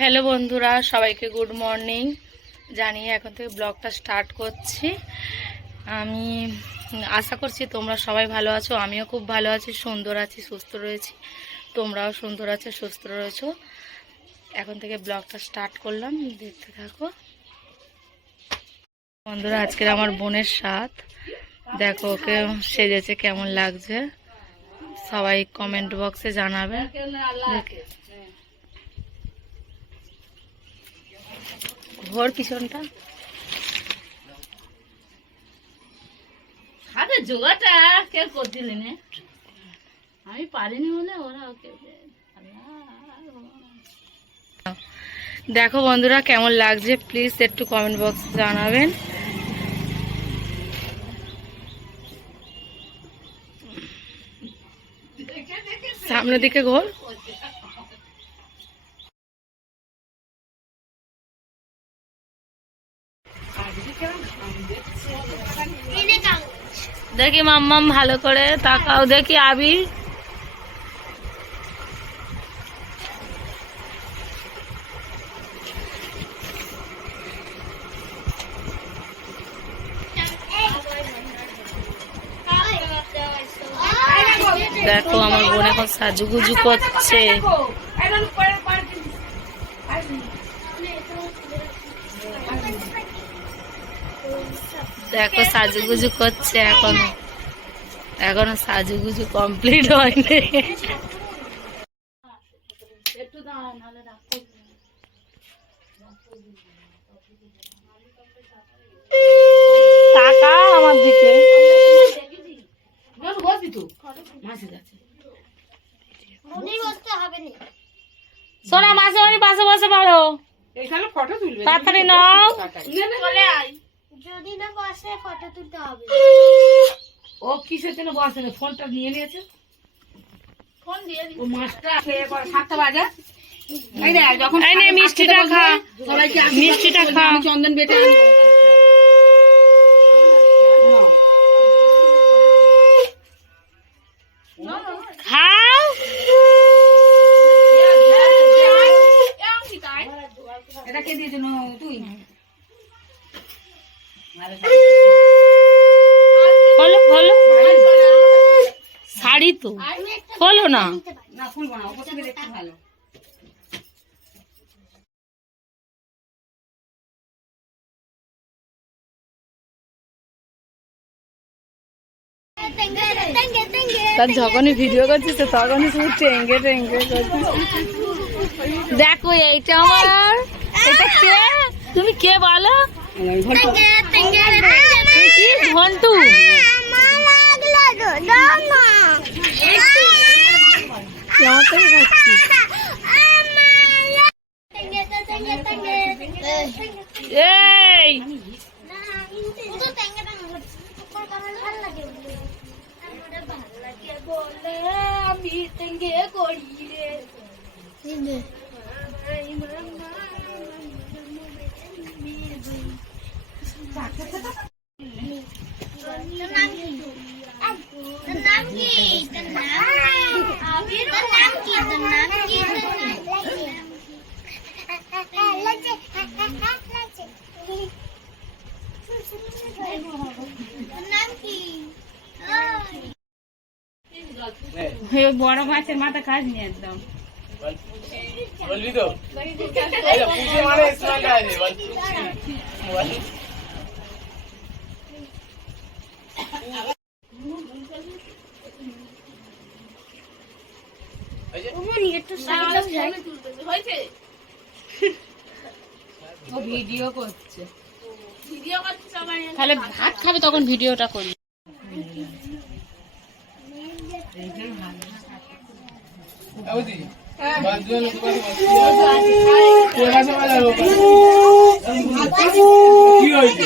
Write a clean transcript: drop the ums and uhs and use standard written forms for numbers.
Hello বন্ধুরা, সবাইকে good morning জানিয়ে এখন থেকে ব্লগটা স্টার্ট করছি। আমি আশা করছি তোমরা সবাই ভালো আছো, আমিও খুব ভালো আছি, সুন্দর আছি, সুস্থ রয়েছি। তোমরাও সুন্দর আছো, সুস্থ রয়েছো। এখন থেকে ব্লগটা স্টার্ট করলাম, দেখতে থাকো বন্ধুরা। আজকের আমার বোনের সাথ, দেখো ওকে সেজেছে, কেমন লাগছে সবাই কমেন্ট বক্সে জানাবে। ঘর পিছনটা হাতে জোগাটা কে করছিলি না, আমি পারিনি বলে ওরা ওকে। দেখো বন্ধুরা কেমন লাগছে, প্লিজ একটু কমেন্ট বক্সে জানাবেন। সামনের দিকে ঘোর। দেখি মাম্মাম ভালো করে তাকাও, দেখি আবি দেখো আমার বোন এখন সাজুগুজু করছে। দেখো সাজুগুজু করছে, এখনো সাজুগুজু কমপ্লিট হয়নি। টাকা আমার দিকে সোনা, মাসে বাড়ি পাশে বসে পারো, তাড়াতাড়ি নাও। যদি না বসে ফটো তুলতে হবে। ও কিসের জন্য বসে না, ফোনটা নিয়ে নিয়েছে, ফোন দিয়ে ও মাছটা খেয়ে পরে 7টা বাজে। এই রে যখন এই নে মিষ্টিটা খা, সবাইকে মিষ্টিটা খা, চন্দন বেটে আনবো। খাও এটা কে দিয়েছ তুই? খোলো খোলো, শাড়ি তো খোলো না, খুলবো না, ওপর থেকে দেখতে ভালো। তার যখনই ভিডিও করছিস তখনই শুধু টেঙ্গে টেঙ্গে করছিস। দেখো এইটা আমার, এটা কে? তুমি কে বলো? কি ঘন্টু? এই আমি তেঙ্গে করি রে। বড় মাছের মাথা খাস নি একদম, বলবি তো? ভিডিও করছে, তাহলে ভাত খাবে তখন ভিডিওটা করি। কি হয়েছে?